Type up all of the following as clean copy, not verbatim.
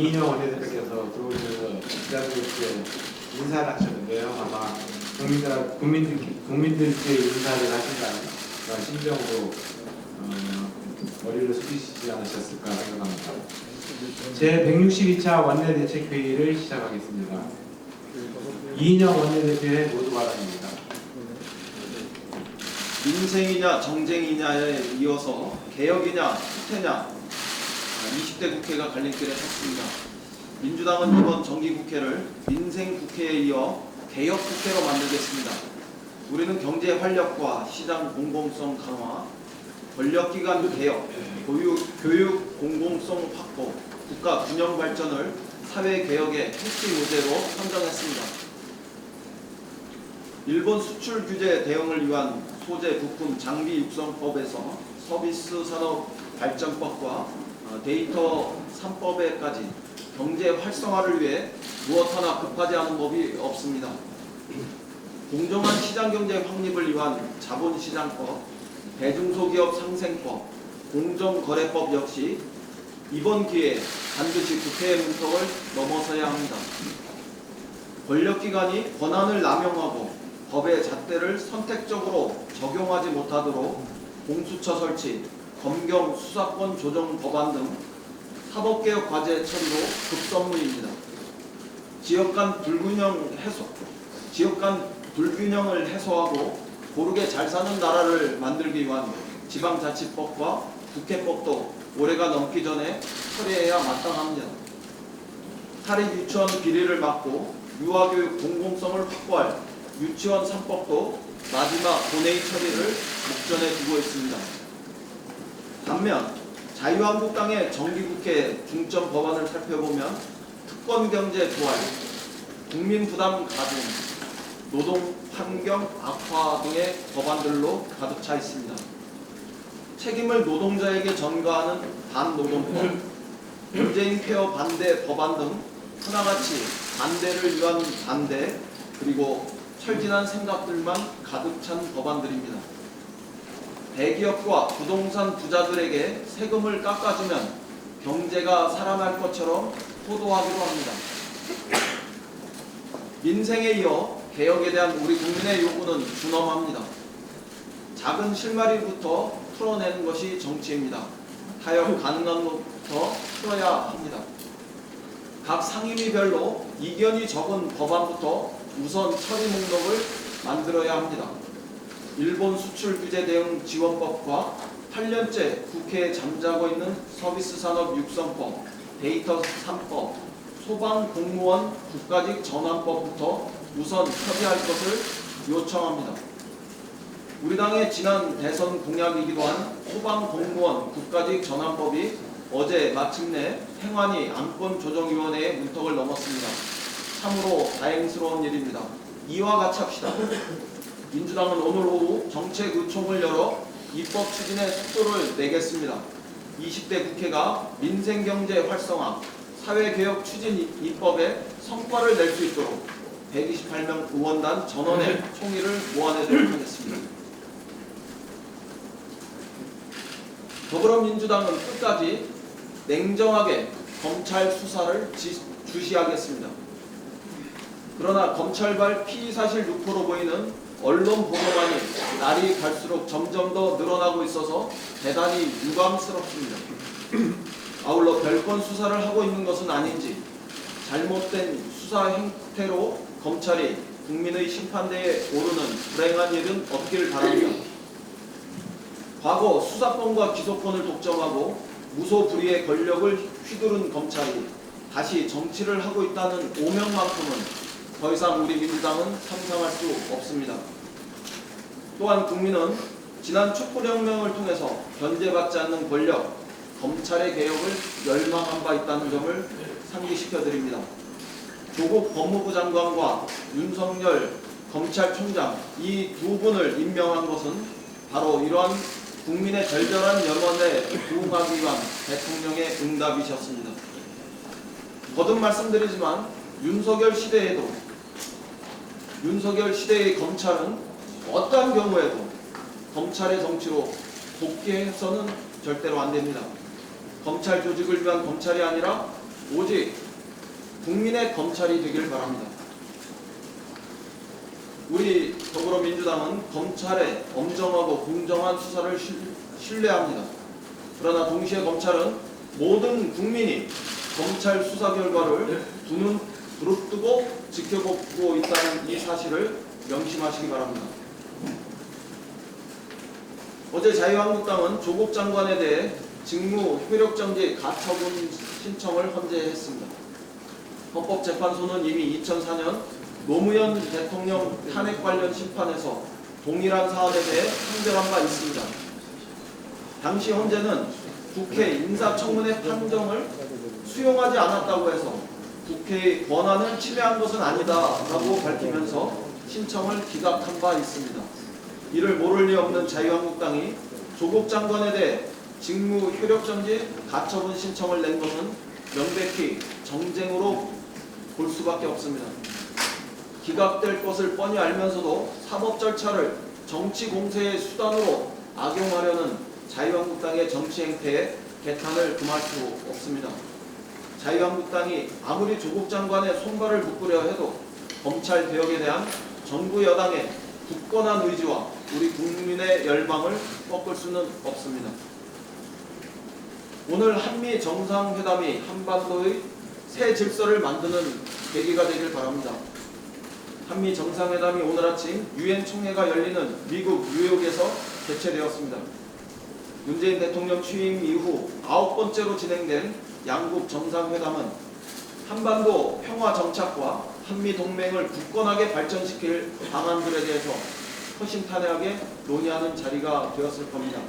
이인영 원내대표께서 들어오셔서 기자들께 인사를 하셨는데요. 아마 국민들께 인사를 하신다는 그런 심정으로 머리를 숙이시지 않으셨을까 생각합니다. 제162차 원내대책회의를 시작하겠습니다. 이인영 원내대표의 모두 발언입니다. 민생이냐 정쟁이냐에 이어서 개혁이냐 후퇴냐 20대 국회가 갈림길에 섰습니다. 민주당은 이번 정기국회를 민생국회에 이어 개혁국회로 만들겠습니다. 우리는 경제 활력과 시장 공공성 강화, 권력기관 개혁, 교육 공공성 확보, 국가 균형 발전을 사회개혁의 핵심 의제로 선정했습니다. 일본 수출 규제 대응을 위한 소재 부품 장비 육성법에서 서비스 산업 발전법과 데이터 3법에까지 경제 활성화를 위해 무엇 하나 급하지 않은 법이 없습니다. 공정한 시장경제 확립을 위한 자본시장법, 대중소기업 상생법, 공정거래법 역시 이번 기회에 반드시 국회의 문턱을 넘어서야 합니다. 권력기관이 권한을 남용하고 법의 잣대를 선택적으로 적용하지 못하도록 공수처 설치, 검경 수사권 조정 법안 등 사법개혁 과제 처리로 급선무입니다. 지역 간 불균형을 해소하고 고르게 잘 사는 나라를 만들기 위한 지방자치법과 국회법도 올해가 넘기 전에 처리해야 마땅합니다. 사립 유치원 비리를 막고 유아교육 공공성을 확보할 유치원 3법도 마지막 본회의 처리를 목전에 두고 있습니다. 반면 자유한국당의 정기국회 중점 법안을 살펴보면 특권경제 부활, 국민부담 가중, 노동 환경 악화 등의 법안들로 가득 차 있습니다. 책임을 노동자에게 전가하는 반노동법, 문재인 케어 반대 법안 등 하나같이 반대를 위한 반대, 그리고 철진한 생각들만 가득 찬 법안들입니다. 대기업과 부동산 부자들에게 세금을 깎아주면 경제가 살아날 것처럼 호도하기로 합니다. 민생에 이어 개혁에 대한 우리 국민의 요구는 준엄합니다. 작은 실마리부터 풀어내는 것이 정치입니다. 타협 가능한 것부터 풀어야 합니다. 각 상임위별로 이견이 적은 법안부터 우선 처리 목록을 만들어야 합니다. 일본 수출 규제 대응 지원법과 8년째 국회에 잠자고 있는 서비스 산업 육성법, 데이터 3법, 소방 공무원 국가직 전환법부터 우선 처리할 것을 요청합니다. 우리 당의 지난 대선 공약이기도 한 소방 공무원 국가직 전환법이 어제 마침내 행안위 안건조정위원회의 문턱을 넘었습니다. 참으로 다행스러운 일입니다. 이와 같이 합시다. 민주당은 오늘 오후 정책의총을 열어 입법 추진에 속도를 내겠습니다. 20대 국회가 민생경제 활성화, 사회개혁 추진 입법에 성과를 낼 수 있도록 128명 의원단 전원의 총의를 모아내도록 하겠습니다. 더불어민주당은 끝까지 냉정하게 검찰 수사를 주시하겠습니다. 그러나 검찰발 피의사실 유포로 보이는 언론 보도만이 날이 갈수록 점점 더 늘어나고 있어서 대단히 유감스럽습니다. 아울러 별건 수사를 하고 있는 것은 아닌지 잘못된 수사 행태로 검찰이 국민의 심판대에 오르는 불행한 일은 없길 바랍니다. 과거 수사권과 기소권을 독점하고 무소불위의 권력을 휘두른 검찰이 다시 정치를 하고 있다는 오명만큼은 더 이상 우리 민주당은 상상할 수 없습니다. 또한 국민은 지난 촛불혁명을 통해서 견제받지 않는 권력, 검찰의 개혁을 열망한 바 있다는 점을 상기시켜드립니다. 조국 법무부 장관과 윤석열 검찰총장 이 두 분을 임명한 것은 바로 이러한 국민의 절절한 염원에 부응하기 위한 대통령의 응답이셨습니다. 거듭 말씀드리지만 윤석열 시대의 검찰은 어떠한 경우에도 검찰의 정치로 복귀해서는 절대로 안 됩니다. 검찰 조직을 위한 검찰이 아니라 오직 국민의 검찰이 되길 바랍니다. 우리 더불어민주당은 검찰의 엄정하고 공정한 수사를 신뢰합니다. 그러나 동시에 검찰은 모든 국민이 검찰 수사 결과를 두 눈 부릅뜨고 지켜보고 있다는 이 사실을 명심하시기 바랍니다. 어제 자유한국당은 조국 장관에 대해 직무 효력정지 가처분 신청을 헌재했습니다. 헌법재판소는 이미 2004년 노무현 대통령 탄핵 관련 심판에서 동일한 사안에 대해 판결한 바 있습니다. 당시 헌재는 국회 인사청문회 판정을 수용하지 않았다고 해서 국회의 권한을 침해한 것은 아니다라고 밝히면서 신청을 기각한 바 있습니다. 이를 모를 리 없는 자유한국당이 조국 장관에 대해 직무 효력정지 가처분 신청을 낸 것은 명백히 정쟁으로 볼 수밖에 없습니다. 기각될 것을 뻔히 알면서도 사법 절차를 정치 공세의 수단으로 악용하려는 자유한국당의 정치 행태에 개탄을 금할 수 없습니다. 자유한국당이 아무리 조국 장관의 손발을 묶으려 해도 검찰 개혁에 대한 정부 여당의 굳건한 의지와 우리 국민의 열망을 꺾을 수는 없습니다. 오늘 한미 정상회담이 한반도의 새 질서를 만드는 계기가 되길 바랍니다. 한미 정상회담이 오늘 아침 유엔 총회가 열리는 미국 뉴욕에서 개최되었습니다. 문재인 대통령 취임 이후 9번째로 진행된 양국 정상회담은 한반도 평화 정착과 한미 동맹을 굳건하게 발전시킬 방안들에 대해서 허심탄회하게 논의하는 자리가 되었을 겁니다.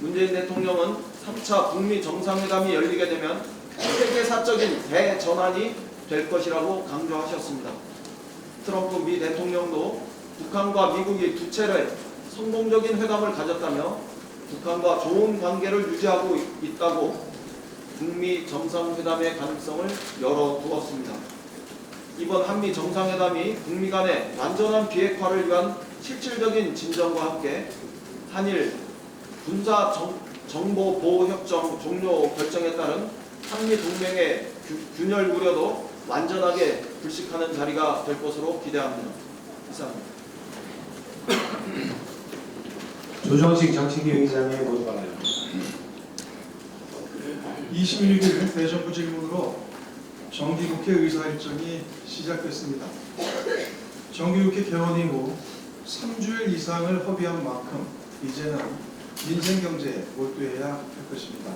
문재인 대통령은 3차 북미 정상회담이 열리게 되면 세계사적인 대전환이 될 것이라고 강조하셨습니다. 트럼프 미 대통령도 북한과 미국이 두 차례 성공적인 회담을 가졌다며 북한과 좋은 관계를 유지하고 있다고 북미 정상회담의 가능성을 열어두었습니다. 이번 한미 정상회담이 북미 간의 완전한 비핵화를 위한 실질적인 진전과 함께 한일 군사 정보 보호 협정 종료 결정에 따른 한미 동맹의 균열 우려도 완전하게 불식하는 자리가 될 것으로 기대합니다. 이상입니다. 조정식 정치기 의장의 모두 발언입니다. 26일 대정부 질문으로 정기국회 의사 일정이 시작됐습니다. 정기국회 개원 이후 3주일 이상을 허비한 만큼 이제는 민생경제에 몰두해야 할 것입니다.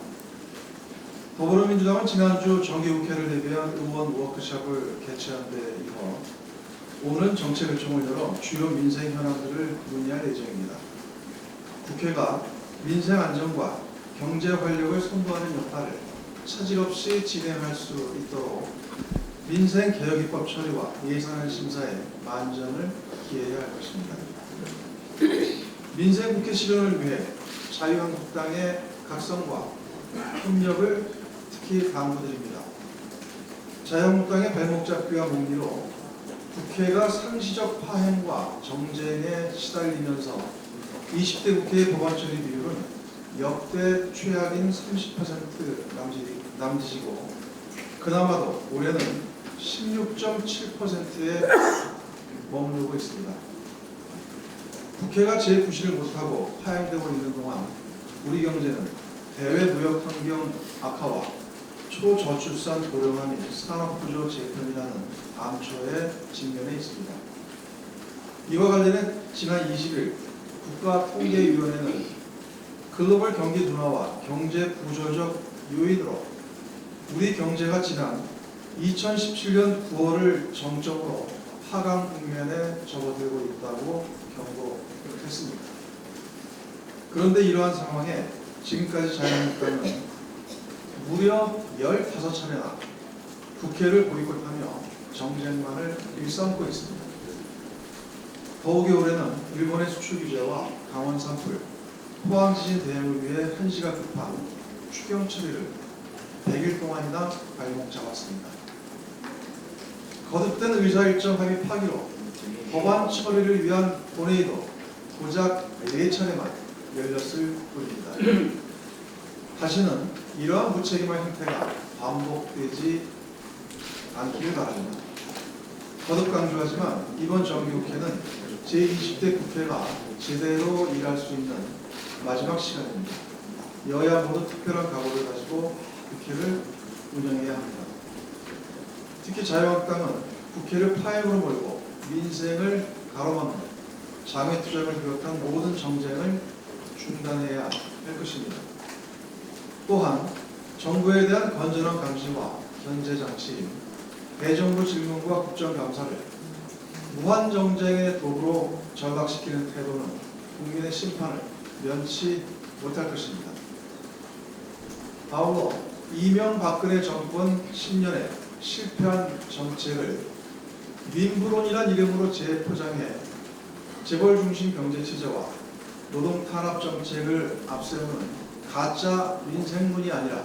더불어민주당은 지난주 정기국회를 대비한 의원 워크숍을 개최한 데 이어 오늘은 정책을총을 열어 주요 민생 현안들을 논의할 예정입니다. 국회가 민생 안정과 경제 활력을 선도하는 역할을 차질 없이 진행할 수 있도록 민생 개혁 입법 처리와 예산안 심사에 만전을 기해야 할 것입니다. 민생 국회 실현을 위해 자유한국당의 각성과 협력을 특히 당부드립니다. 자유한국당의 발목 잡기와 몽기로 국회가 상시적 파행과 정쟁에 시달리면서 20대 국회의 법안 처리 비율은 역대 최악인 30% 남짓이고 그나마도 올해는 16.7%에 머무르고 있습니다. 국회가 제9시를 못하고 파행되고 있는 동안 우리 경제는 대외 무역 환경 악화와 초저출산 고령화 및 산업구조 재편이라는 암초에 직면해 있습니다. 이와 관련해 지난 20일 국가통계위원회는 글로벌 경기 둔화와 경제 부조적 요인으로 우리 경제가 지난 2017년 9월을 정점으로 하강 국면에 접어들고 있다고 경고했습니다. 그런데 이러한 상황에 지금까지 자유한국당은 무려 15차례나 국회를 보이콧하며 정쟁만을 일삼고 있습니다. 더욱이 올해는 일본의 수출 규제와 강원 산불, 포항 지진 대응을 위해 한시가 급한 추경 처리를 100일 동안이나 발목 잡았습니다. 거듭된 의사일정 합의 파기로 법안 처리를 위한 본회의도 고작 4차례만 열렸을 뿐입니다. 다시는 이러한 무책임한 행태가 반복되지 않기를 바랍니다. 거듭 강조하지만 이번 정기국회는 제20대 국회가 제대로 일할 수 있는 마지막 시간입니다. 여야 모두 특별한 각오를 가지고 국회를 운영해야 합니다. 특히 자유한국당은 국회를 파행으로 몰고 민생을 가로막는 장외투쟁을 비롯한 모든 정쟁을 중단해야 할 것입니다. 또한 정부에 대한 건전한 감시와 견제장치, 대정부 질문과 국정감사를 무한정쟁의 도구로 전락시키는 태도는 국민의 심판을 면치 못할 것입니다. 아울러 이명박근혜 정권 10년의 실패한 정책을 민부론이란 이름으로 재포장해 재벌 중심 경제 체제와 노동 탄압 정책을 앞세우는 가짜 민생론이 아니라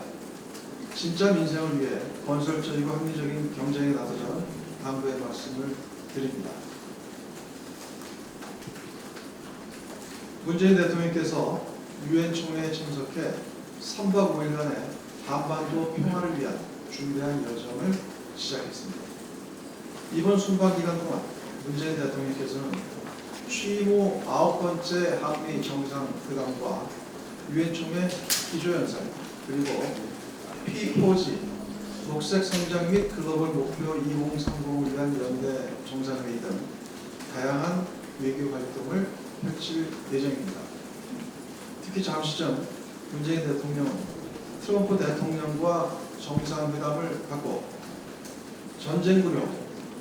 진짜 민생을 위해 건설적이고 합리적인 경쟁에 나서자는 당부의 말씀을 드립니다. 문재인 대통령께서 유엔 총회에 참석해 3박 5일간의 한반도 평화를 위한 중대한 여정을 시작했습니다. 이번 순방 기간 동안 문재인 대통령께서는 취임 후 9번째 한미 정상회담과 유엔 총회 기조연설 그리고 P4G 녹색 성장 및 글로벌 목표 2030을 위한 연대 정상회의 등 다양한 외교 활동을 펼칠 예정입니다. 특히 잠시 전 문재인 대통령은 트럼프 대통령과 정상회담을 갖고 전쟁 구령,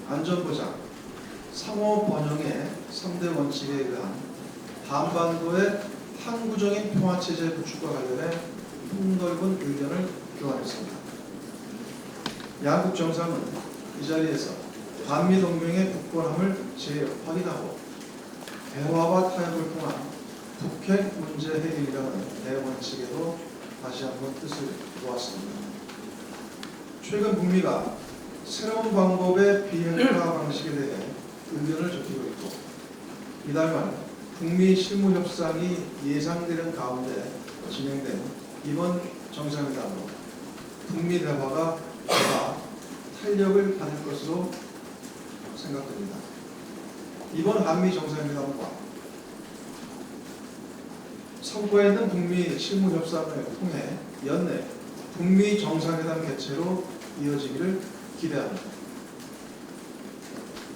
안전보장, 상호 번영의 3대 원칙에 의한 한반도의 항구적인 평화체제 구축과 관련해 폭넓은 의견을 교환했습니다. 양국 정상은 이 자리에서 한미동맹의 굳건함을 재확인하고 대화와 타협을 통한 북핵 문제 해결이라는 대원칙에도 다시 한번 뜻을 놓았습니다. 최근 북미가 새로운 방법의 비핵화 방식에 대해 의견을 좁히고 있고 이달 말 북미 실무협상이 예상되는 가운데 진행된 이번 정상회담으로 북미 대화가 더 탄력을 받을 것으로 생각됩니다. 이번 한미 정상회담과 선포했는 북미 실무협상을 통해 연내 북미 정상회담 개최로 이어지기를 기대합니다.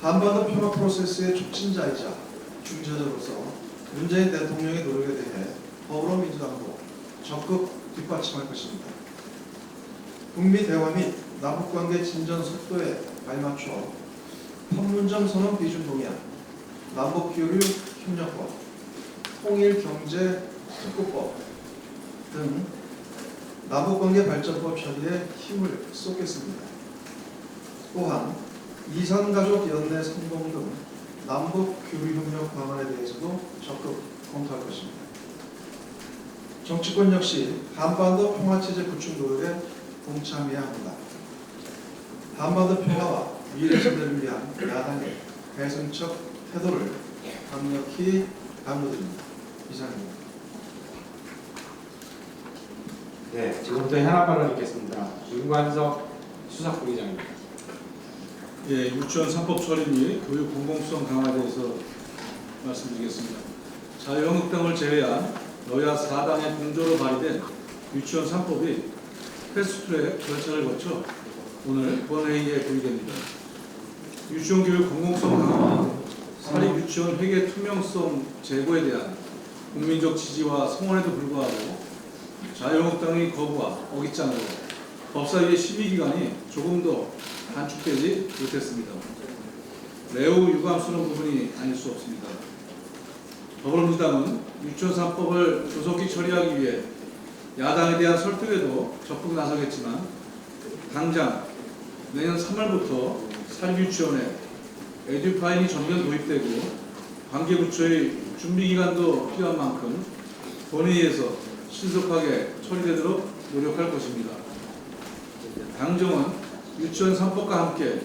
한반도 평화 프로세스의 촉진자이자 중재자로서 문재인 대통령의 노력에 대해 더불어민주당도 적극 뒷받침할 것입니다. 북미 대화 및 남북관계 진전 속도에 발맞춰 판문점 선언 비준 동의안, 남북교류 협력법, 통일경제 특구법 등 남북관계 발전법 처리에 힘을 쏟겠습니다. 또한 이산가족 연내 성공 등 남북교류협력 방안에 대해서도 적극 검토할 것입니다. 정치권 역시 한반도 평화체제 구축 노력에 동참해야 합니다. 한반도 평화와 미래 세대를 위한 야당의 배승적 태도를 강력히 강조드립니다. 이상입니다. 네, 지금부터 현안 발언 있겠습니다. 윤관석 수석부의장입니다. 예, 유치원 3법 처리 및 교육 공공성 강화에 대해서 말씀드리겠습니다. 자유한국당을 제외한 여야 4당의 공조로 발의된 유치원 3법이 패스트트랙 절차를 거쳐 오늘 본회의에 부의됩니다. 유치원 교육 공공성 강화와 사립 유치원 회계 투명성 제고에 대한 국민적 지지와 성원에도 불구하고 자유한국당의 거부와 어깃장으로 법사위의 심의기간이 조금 더 단축되지 못했습니다. 매우 유감스러운 부분이 아닐 수 없습니다. 더불어민주당은 유치원 3법을 조속히 처리하기 위해 야당에 대한 설득에도 적극 나서겠지만 당장 내년 3월부터 사립유치원에 에듀파인이 전면 도입되고 관계부처의 준비기간도 필요한 만큼 본회의에서 신속하게 처리되도록 노력할 것입니다. 당정은 유치원 3법과 함께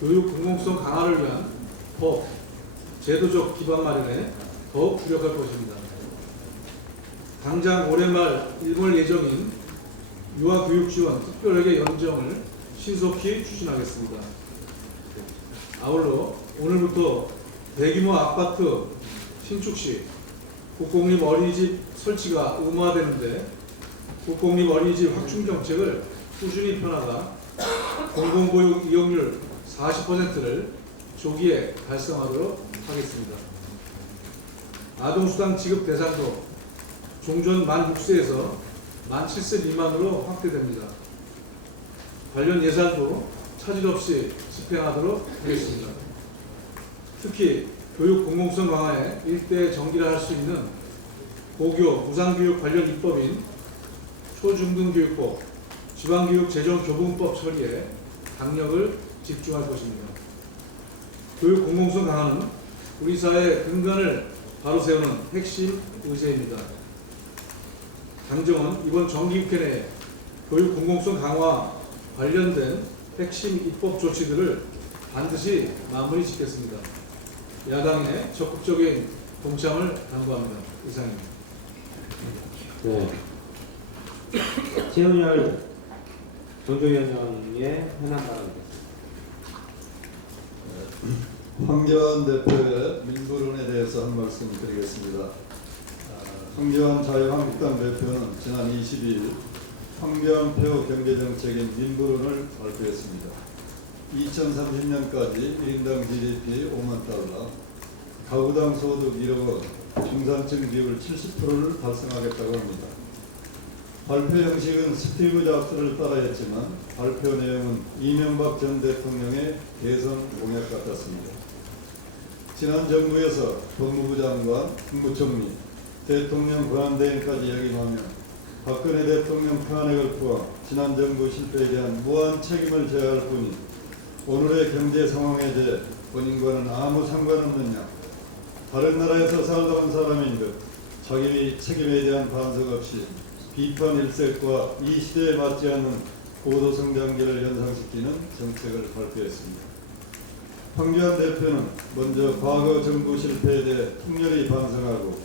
교육 공공성 강화를 위한 법, 제도적 기반 마련에 더욱 주력할 것입니다. 당장 올해 말 일벌 예정인 유아교육 지원 특별하게 연정을 신속히 추진하겠습니다. 아울러 오늘부터 대규모 아파트 신축 시 국공립 어린이집 설치가 의무화되는데 국공립 어린이집 확충 정책을 꾸준히 펴나가 공공보육 이용률 40%를 조기에 달성하도록 하겠습니다. 아동수당 지급 대상도 종전 만 6세에서 만 7세 미만으로 확대됩니다. 관련 예산도 차질 없이 집행하도록 하겠습니다. 특히 교육 공공성 강화에 일대 정기를 할 수 있는 고교 무상교육 관련 입법인 초중등교육법, 지방교육 재정교분법 처리에 강력을 집중할 것입니다. 교육 공공성 강화는 우리 사회의 근간을 바로 세우는 핵심 의제입니다. 당정은 이번 정기국회 내에 교육 공공성 강화 관련된 핵심 입법 조치들을 반드시 마무리 짓겠습니다. 야당의 적극적인 동참을 당부합니다. 이상입니다. 네. 최은열 정조위원장의 현안 발언입니다. 황교안 대표의 민부론에 대해서 한 말씀 드리겠습니다. 황교안 자유한국당 대표는 지난 22일 황교안표 경제정책인 민부론을 발표했습니다. 2030년까지 1인당 GDP 5만 달러, 가구당 소득 1억 원, 중산층 비율 70%를 달성하겠다고 합니다. 발표 형식은 스티브 잡스를 따라했지만 발표 내용은 이명박 전 대통령의 대선 공약 같았습니다. 지난 정부에서 법무부 장관, 국무총리, 대통령 권한대행까지 역임하며 박근혜 대통령 탄핵을 포함 지난 정부 실패에 대한 무한 책임을 져야 할 뿐이 오늘의 경제 상황에 대해 본인과는 아무 상관없느냐, 다른 나라에서 살다 온 사람인 듯 자기 책임에 대한 반석 없이 비판 일색과 이 시대에 맞지 않는 고도성장기를 연상시키는 정책을 발표했습니다. 황교안 대표는 먼저 과거 정부 실패에 대해 통렬히 반성하고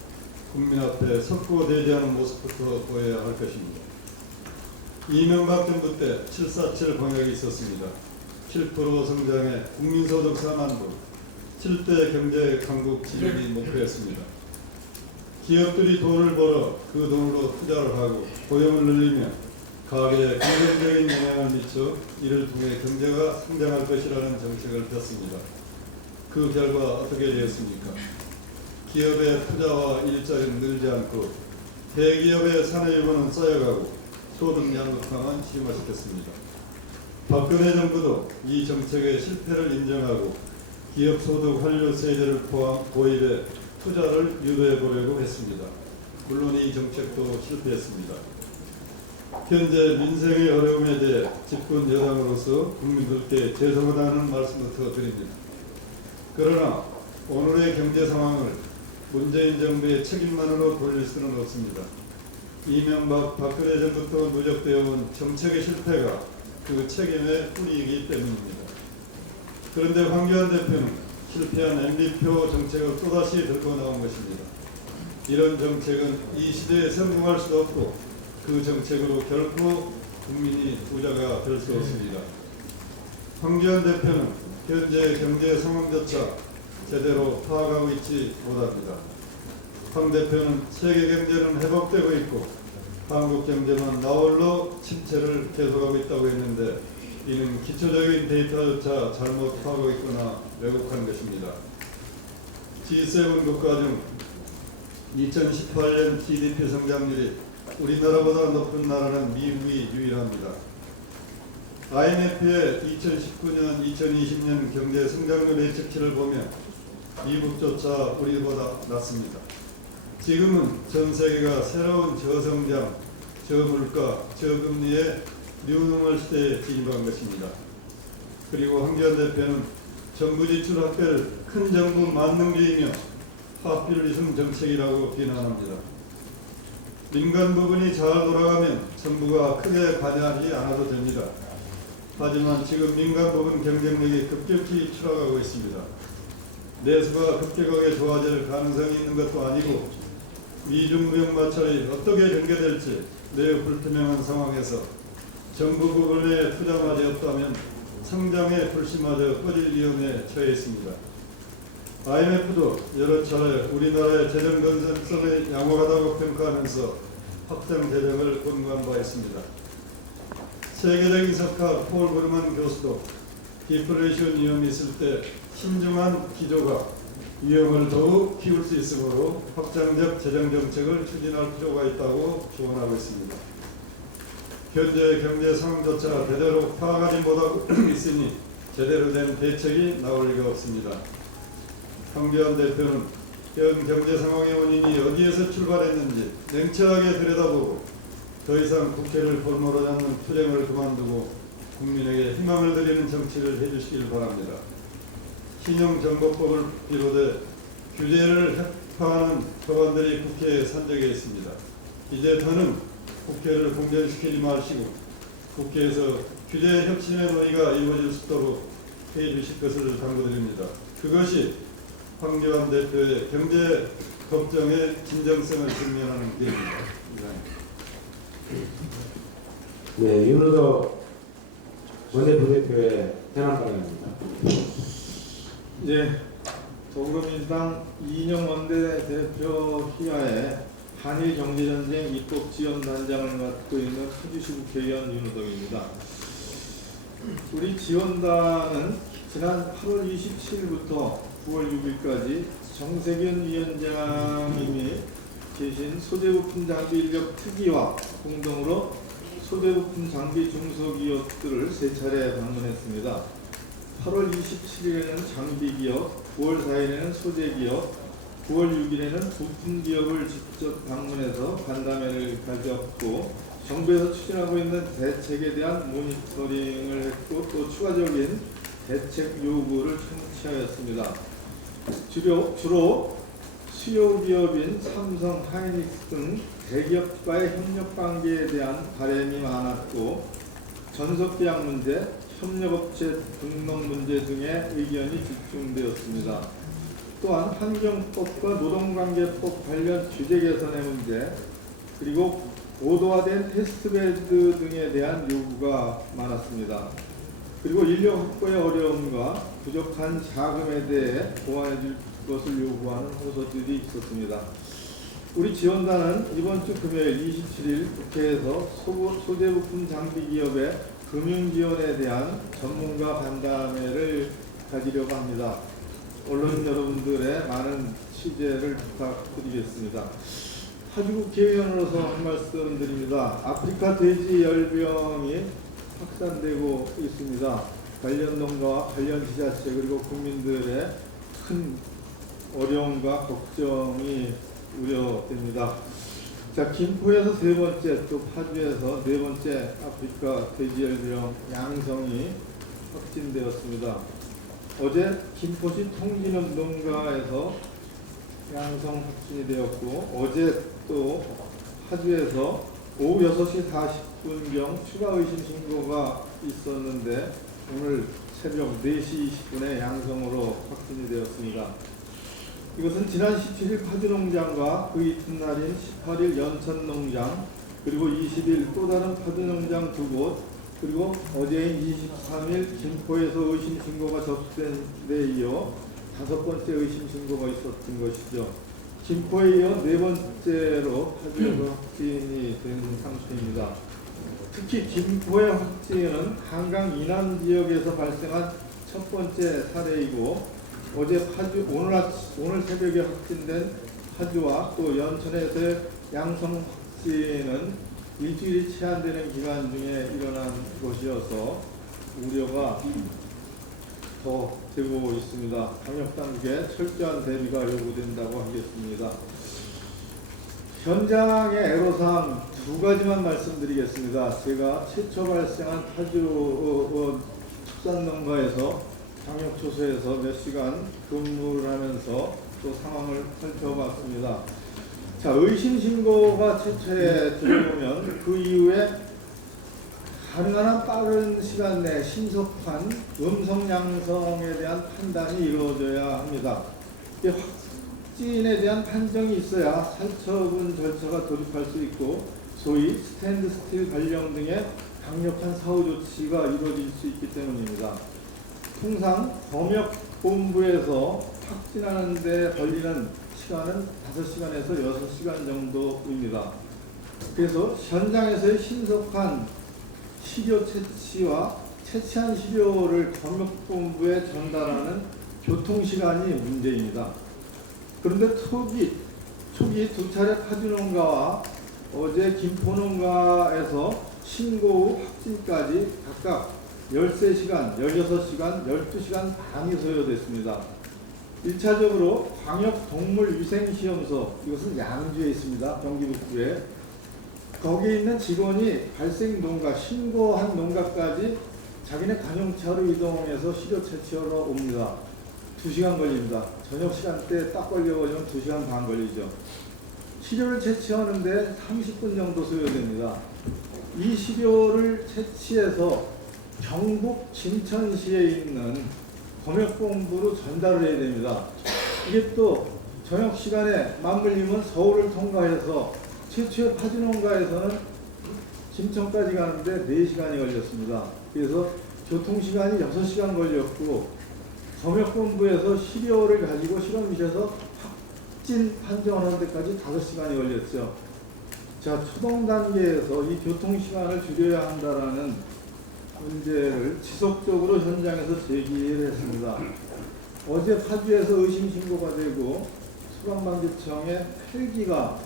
국민 앞에 석고대지하는 모습부터 보여야 할 것입니다. 이명박 정부 때 747 공약이 있었습니다. 7% 성장에 국민소득 4만 불, 7대 경제 강국 지역이 목표였습니다. 기업들이 돈을 벌어 그 돈으로 투자를 하고 고용을 늘리며 가계에 긍정적인 영향을 미쳐 이를 통해 경제가 성장할 것이라는 정책을 폈습니다. 그 결과 어떻게 되었습니까? 기업의 투자와 일자리는 늘지 않고 대기업의 산업유보는 쌓여가고 소득 양극화만 심화시켰습니다. 박근혜 정부도 이 정책의 실패를 인정하고 기업 소득 환류 세제를 포함 도입해 투자를 유도해 보려고 했습니다. 물론 이 정책도 실패했습니다. 현재 민생의 어려움에 대해 집권 여당으로서 국민들께 죄송하다는 말씀부터 드립니다. 그러나 오늘의 경제 상황을 문재인 정부의 책임만으로 돌릴 수는 없습니다. 이명박 박근혜 정부부터 누적되어 온 정책의 실패가 그 책임의 뿌리이기 때문입니다. 그런데 황교안 대표는 실패한 MB표 정책을 또다시 들고 나온 것입니다. 이런 정책은 이 시대에 성공할 수도 없고 그 정책으로 결코 국민이 부자가 될 수 없습니다. 황교안 대표는 현재 경제 상황조차 제대로 파악하고 있지 못합니다. 황 대표는 세계 경제는 회복되고 있고 한국 경제만 나홀로 침체를 계속하고 있다고 했는데 이는 기초적인 데이터조차 잘못 파악하고 있거나 왜곡한 것입니다. G7 국가 중 2018년 GDP 성장률이 우리나라보다 높은 나라는 미국이 유일합니다. IMF의 2019년, 2020년 경제 성장률 예측치를 보면 미국조차 우리보다 낮습니다. 지금은 전 세계가 새로운 저성장, 저물가, 저금리의 뉴노멀 시대에 진입한 것입니다. 그리고 황교안 대표는 정부 지출 확대를 큰 정부 만능주의며 파퓰리즘 정책이라고 비난합니다. 민간 부분이 잘 돌아가면 정부가 크게 관여하지 않아도 됩니다. 하지만 지금 민간 부분 경쟁력이 급격히 추락하고 있습니다. 내수가 급격하게 좋아질 가능성이 있는 것도 아니고 미중 무역 마찰이 어떻게 전개될지 매우 불투명한 상황에서 정부 부분에 투자가 되었다면 성장의 불씨마저 꺼질 위험에 처해 있습니다. IMF도 여러 차례 우리나라의 재정 건전성을 양호하다고 평가하면서 확장 재정을 권고한 바 있습니다. 세계적인 석가 폴 그루먼 교수도 디플레이션 위험이 있을 때 신중한 기조가 위험을 더욱 키울 수 있으므로 확장적 재정 정책을 추진할 필요가 있다고 조언하고 있습니다. 현재 경제 상황조차 제대로 파악하지 못하고 있으니 제대로 된 대책이 나올 리가 없습니다. 황교안 대표는 현 경제 상황의 원인이 어디에서 출발했는지 냉철하게 들여다보고 더 이상 국회를 볼모로 잡는 투쟁을 그만두고 국민에게 희망을 드리는 정치를 해주시길 바랍니다. 신용정보법을 비롯해 규제를 해파하는 법안들이 국회에 산적해 있습니다. 이제 더는 국회를 공전시키지 마시고 국회에서 규제 혁신의 논의가 이루어질 수 있도록 해주실 것을 당부드립니다. 그것이 황교안 대표의 경제 걱정의 진정성을 증명하는 길입니다. 네, 윤호도 원내부대표의 현황방입니다. 예, 더불어민주당 이인영 원내대표 휘하에 한일 경제전쟁 입법 지원단장을 맡고 있는 서주시 국회의원 윤호동입니다. 우리 지원단은 지난 8월 27일부터 9월 6일까지 정세균 위원장님이 계신 소재부품 장비 인력 특위와 공동으로 소재부품 장비 중소기업들을 3차례 방문했습니다. 8월 27일에는 장비기업, 9월 4일에는 소재기업, 9월 6일에는 부품기업을 직접 방문해서 간담회를 가졌고 정부에서 추진하고 있는 대책에 대한 모니터링을 했고 또 추가적인 대책 요구를 청취하였습니다. 주로 수요기업인 삼성, 하이닉스 등 대기업과의 협력 관계에 대한 바람이 많았고 전석계약 문제, 협력업체 등록 문제 등의 의견이 집중되었습니다. 또한 환경법과 노동관계법 관련 규제 개선의 문제, 그리고 고도화된 테스트베드 등에 대한 요구가 많았습니다. 그리고 인력 확보의 어려움과 부족한 자금에 대해 보완해 줄 것을 요구하는 호소들이 있었습니다. 우리 지원단은 이번 주 금요일 27일 국회에서 소재부품 장비기업의 금융지원에 대한 전문가 간담회를 가지려고 합니다. 언론 여러분들의 많은 취재를 부탁드리겠습니다. 하주국회의원으로서 한 말씀 드립니다. 아프리카 돼지열병이 확산되고 있습니다. 관련 농가와 관련 지자체 그리고 국민들의 큰 어려움과 걱정이 우려됩니다. 자, 김포에서 3번째, 또 파주에서 4번째 아프리카 돼지열병 양성이 확진되었습니다. 어제 김포시 통진읍 농가에서 양성 확진이 되었고 어제 또 파주에서 오후 6시 40분경 추가 의심 신고가 있었는데 오늘 새벽 4시 20분에 양성으로 확진이 되었습니다. 이것은 지난 17일 파주농장과 그 이튿날인 18일 연천농장 그리고 20일 또 다른 파주농장 2곳 그리고 어제인 23일 김포에서 의심 신고가 접수된 데 이어 5번째 의심 신고가 있었던 것이죠. 김포에 이어 4번째로 파주에서 확진이 된 상태입니다. 특히 김포의 확진은 한강 이남 지역에서 발생한 첫 번째 사례이고 어제 파주 오늘 새벽에 확진된 파주와 또 연천에서의 양성 확진은 일주일이 채 안 되는 기간 중에 일어난 것이어서 우려가 더 되고 있습니다. 방역당국의 철저한 대비가 요구된다고 하겠습니다. 현장의 애로사항 2가지만 말씀드리겠습니다. 제가 최초 발생한 파주 축산농가에서 방역초소에서 몇 시간 근무를 하면서 또 상황을 살펴봤습니다. 자, 의심신고가 최초에 들어오면 그 이후에 가능한 한 빠른 시간 내에 신속한 음성 양성에 대한 판단이 이루어져야 합니다. 확진에 대한 판정이 있어야 살처분 절차가 돌입할 수 있고 소위 스탠드 스틸 발령 등의 강력한 사후 조치가 이루어질 수 있기 때문입니다. 통상 검역본부에서 확진하는 데 걸리는 시간은 5시간에서 6시간 정도입니다. 그래서 현장에서의 신속한 시료 채취와 채취한 시료를 검역본부에 전달하는 교통시간이 문제입니다. 그런데 초기 2차례 파주농가와 어제 김포농가에서 신고 후 확진까지 각각 13시간, 16시간, 12시간 반이 소요됐습니다. 1차적으로 광역동물위생시험소, 이것은 양주에 있습니다. 경기 북부에. 거기에 있는 직원이 발생 농가, 신고한 농가까지 자기네 관용차로 이동해서 시료 채취하러 옵니다. 2시간 걸립니다. 저녁 시간대에 딱 걸려버리면 2시간 반 걸리죠. 시료를 채취하는데 30분 정도 소요됩니다. 이 시료를 채취해서 경북 진천시에 있는 검역본부로 전달을 해야 됩니다. 이게 또 저녁 시간에 맞물리면 서울을 통과해서 최초의 파주농가에서는 진천까지 가는데 4시간이 걸렸습니다. 그래서 교통시간이 6시간 걸렸고 검역본부에서 시료를 가지고 실험실에서 확진 판정하는 데까지 5시간이 걸렸죠. 자, 초동 단계에서 이 교통시간을 줄여야 한다라는 문제를 지속적으로 현장에서 제기를 했습니다. 어제 파주에서 의심 신고가 되고 소방방지청에 헬기가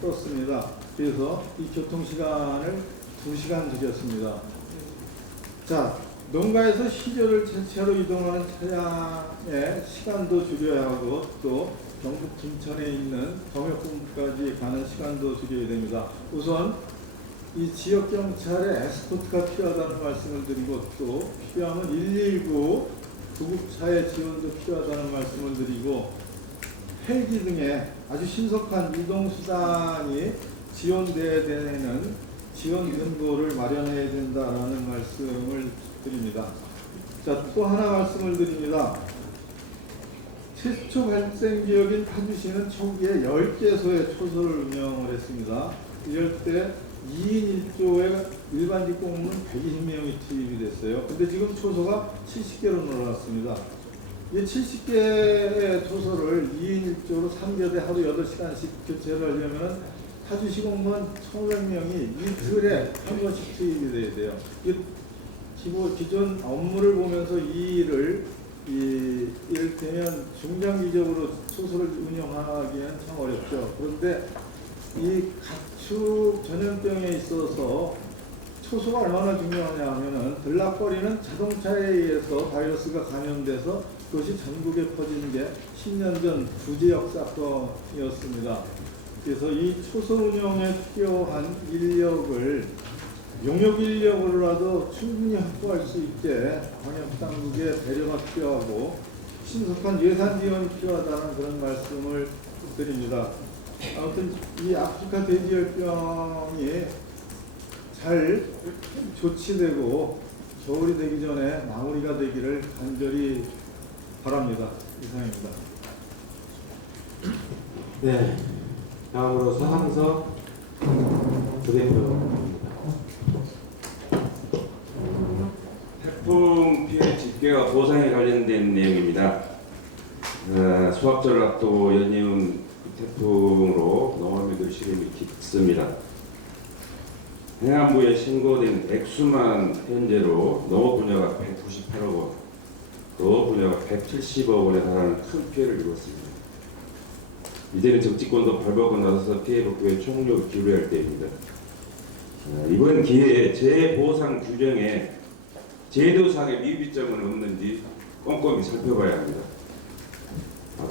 떴습니다. 그래서 이 교통시간을 2시간 줄였습니다. 자, 농가에서 시료를 채취하러 이동하는 차량의 시간도 줄여야 하고 또 경북 김천에 있는 검역본부까지 가는 시간도 줄여야 됩니다. 우선 이 지역경찰에 에스코트가 필요하다는 말씀을 드리고 또 필요하면 119 구급차의 지원도 필요하다는 말씀을 드리고 헬기 등의 아주 신속한 이동수단이 지원돼야 되는 지원 근거를 마련해야 된다라는 말씀을 드립니다. 자, 또 하나 말씀을 드립니다. 최초 발생 지역인 파주시는 초기에 10개소의 초소를 운영을 했습니다. 이럴 때 2인 1조에 일반직 공무원 120명이 투입이 됐어요. 근데 지금 초소가 70개로 늘어났습니다. 이 70개의 초소를 2인 1조로 3교대 하루 8시간씩 교체를 하려면 파주시 공무원 1,500명이 이틀에 한 번씩 투입이 돼야 돼요. 기존 업무를 보면서 이 일을 이를테면 중장기적으로 초소를 운영하기는 참 어렵죠. 그런데 이 가축 전염병에 있어서 초소가 얼마나 중요하냐 하면은 들락거리는 자동차에 의해서 바이러스가 감염돼서 그것이 전국에 퍼진 게 10년 전 부지역 사건이었습니다. 그래서 이 초소 운영에 필요한 인력을 용역 인력으로라도 충분히 확보할 수 있게 방역당국의 배려가 필요하고 신속한 예산 지원이 필요하다는 그런 말씀을 드립니다. 아무튼 이 아프리카 돼지열병이 잘 조치되고 겨울이 되기 전에 마무리가 되기를 간절히 바랍니다. 이상입니다. 네, 다음으로 서상석 부대표입니다. 태풍 피해 집계와 보상에 관련된 내용입니다. 수확절 앞두고 연이은 태풍으로 농업민들 시름이 깊습니다. 행안부에 신고된 액수만 현재로 농업 분야가 198억 원, 농업 분야가 170억 원에 달하는 큰 피해를 입었습니다. 이제는 정치권도 발벗고 나서서 피해 복구에 총력을 기울여야 할 때입니다. 이번 기회에 재보상 규정에 제도상의 미비점은 없는지 꼼꼼히 살펴봐야 합니다.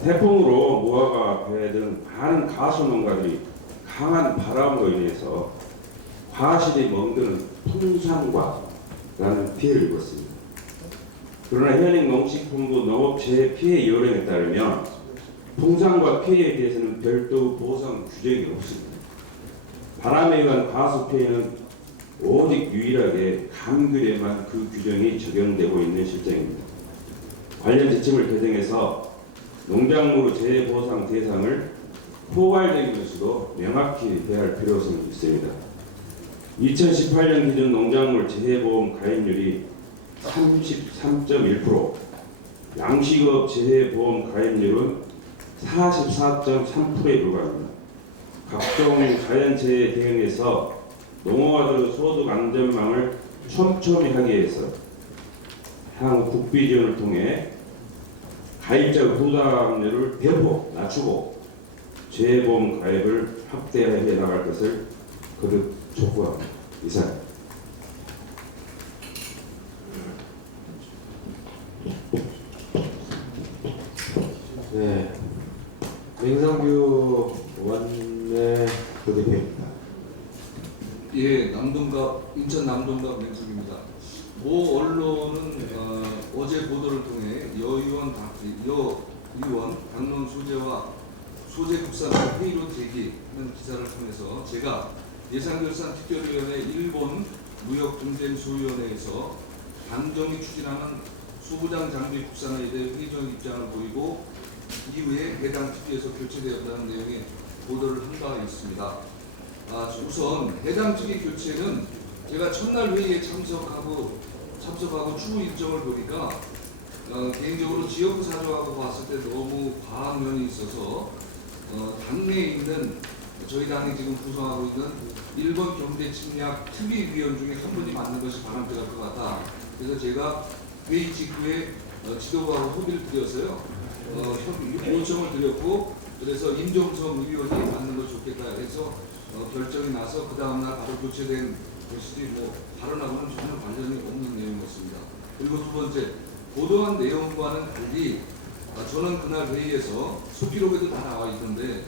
태풍으로 무화과, 배 등 많은 가수농가들이 강한 바람으로 인해서 과실이 멍드는 풍산과라는 피해를 입었습니다. 그러나 현행 농식품부 농업재해피해위원회에 따르면 풍산과 피해에 대해서는 별도 보상 규정이 없습니다. 바람에 의한 과수 피해는 오직 유일하게 감귤에만 그 규정이 적용되고 있는 실정입니다. 관련 지침을 개정해서 농작물 재해보상 대상을 포괄적이면서도 명확히 해야 할 필요성이 있습니다. 2018년 기준 농작물 재해보험 가입률이 33.1%, 양식업 재해보험 가입률은 44.3%에 불과합니다. 각종 자연재해에 대응해서 농어가들 소득 안전망을 촘촘히 하기 위해서 향후 국비 지원을 통해 가입자 부담률을 대폭 낮추고 재해보험 가입을 확대해 나갈 것을 거듭 촉구합니다. 이상. 네, 맹상규 원내 부대표입니다. 예, 남동갑 인천 남동갑 맹숙입니다. 모 언론은 어제 보도를 통해 여 의원 당론 소재와 소재 국산을 회의로 제기하는 기사를 통해서 제가 예산결산특별위원회 일본 무역분쟁소위원회에서 당정이 추진하는 소부장 장비 국산화에 대해 회의적 입장을 보이고 이후에 해당 특위에서 교체되었다는 내용의 보도를 한 바 있습니다. 우선 해당 특위 교체는 제가 첫날 회의에 참석하고 추후 일정을 보니까 개인적으로 지역구 사정하고 봤을 때 너무 과한 면이 있어서 당내에 있는 저희 당이 지금 구성하고 있는 일본 경제 침략 특위위원 중에 한 분이 맞는 것이 바람직할 것 같다. 그래서 제가 회의 직후에 지도부하고 협의를 드렸어요. 요청을 드렸고, 그래서 임종석 의원이 맞는 것 좋겠다 해서 결정이 나서 그 다음날 바로 교체된 것이지 발언하고는 전혀 관련이 없는 내용이었습니다. 그리고 두 번째, 보도한 내용과는 달리 저는 그날 회의에서 수기록에도 다 나와 있던데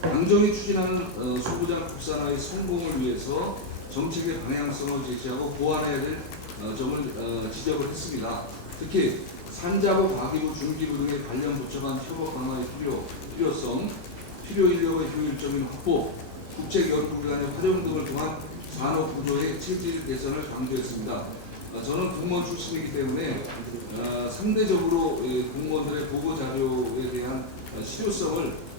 당정이 추진하는 소부장 국산화의 성공을 위해서 정책의 방향성을 제시하고 보완해야 될 점을 지적을 했습니다. 특히 산자부, 과기부, 중기부 등의 관련 부처 간 협업 강화의 필요성, 필요 인력의 효율적인 확보, 국책연구기관의 활용 등을 통한 산업 구조의 체질 개선을 강조했습니다. 저는 공무원 출신이기 때문에 상대적으로 공무원들의 보고 자료에 대한 실효성을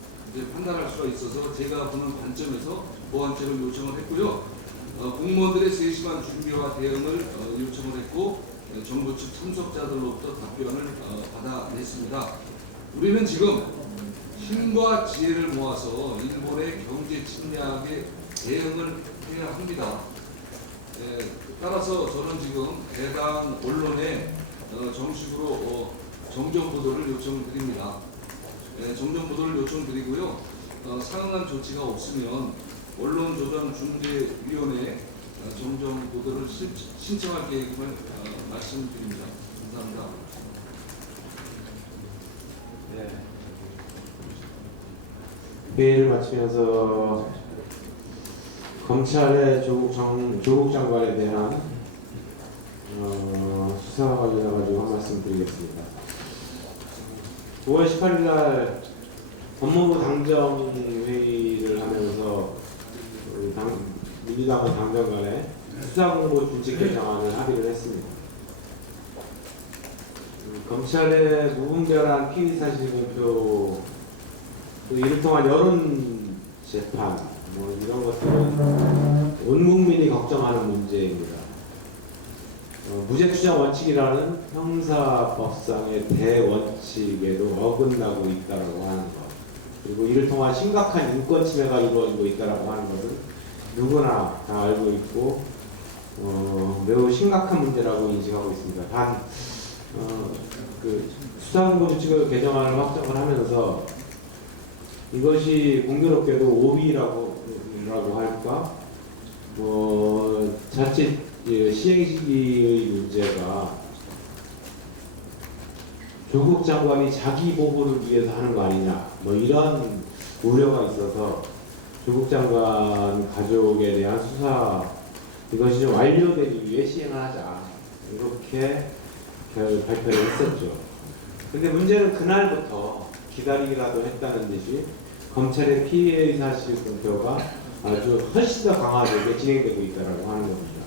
판단할 수가 있어서 제가 보는 관점에서 보완책을 요청을 했고요. 공무원들의 세심한 준비와 대응을 요청을 했고 정부 측 참석자들로부터 답변을 받아냈습니다. 우리는 지금 힘과 지혜를 모아서 일본의 경제 침략에 대응을 해야 합니다. 따라서 저는 지금 해당 언론에 정식으로 정정 보도를 요청드립니다. 정정 보도를 요청드리고요. 상응한 조치가 없으면 언론조정중재위원회에 정정 보도를 신청할 계획임을 말씀드립니다. 감사합니다. 네. 회의를 마치면서 검찰의 조국 장관에 대한 수사와 관련해가지고 한 말씀 드리겠습니다. 5월 18일 날 법무부 당정회의를 하면서 우리 민주당과 당정 간에 수사공고 준칙 개정안을 합의를 했습니다. 검찰의 무분별한 피의사실 공표, 이를 통한 여론 재판, 이런 것들은 온 국민이 걱정하는 문제입니다. 무죄 추정 원칙이라는 형사법상의 대원칙에도 어긋나고 있다고 하는 것, 그리고 이를 통한 심각한 인권 침해가 이루어지고 있다고 하는 것은 누구나 다 알고 있고 매우 심각한 문제라고 인식하고 있습니다. 단 수사공고 준칙 개정안을 확정을 하면서 이것이 공교롭게도 오비라고 할까? 자칫 시행 시기의 문제가 조국 장관이 자기 보호를 위해서 하는 거 아니냐, 이런 우려가 있어서 조국 장관 가족에 대한 수사, 이것이 좀 완료되기 위해 시행을 하자, 이렇게 발표를 했었죠. 근데 문제는 그날부터 기다리기라도 했다는 듯이 검찰의 피해 사실 공표가 아주 훨씬 더 강화되게 진행되고 있다고 하는 겁니다.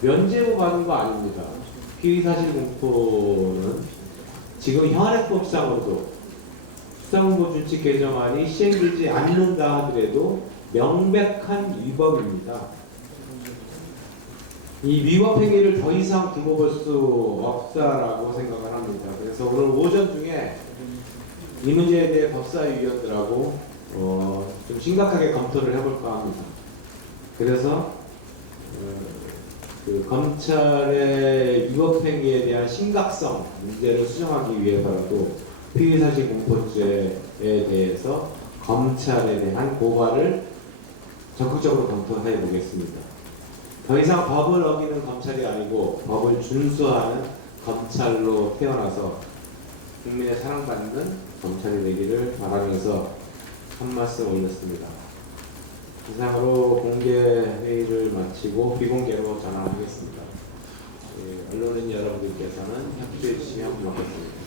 면제부 받은 거 아닙니다. 피의 사실 공표는 지금 현행법상으로도 수사공고 준칙 개정안이 시행되지 않는다 하더라도 명백한 위법입니다. 이 위법 행위를 더 이상 두고 볼 수 없다라고 생각을 합니다. 그래서 오늘 오전 중에 이 문제에 대해 법사위원들하고 좀 심각하게 검토를 해볼까 합니다. 그래서 그 검찰의 위법 행위에 대한 심각성 문제를 수정하기 위해서라도 피의사실 공포죄에 대해서 검찰에 대한 고발을 적극적으로 검토해 보겠습니다. 더 이상 법을 어기는 검찰이 아니고 법을 준수하는 검찰로 태어나서 국민의 사랑받는 검찰이 되기를 바라면서 한 말씀 올렸습니다. 이상으로 공개 회의를 마치고 비공개로 전환하겠습니다. 언론인 여러분들께서는 협조해 주시면 고맙겠습니다.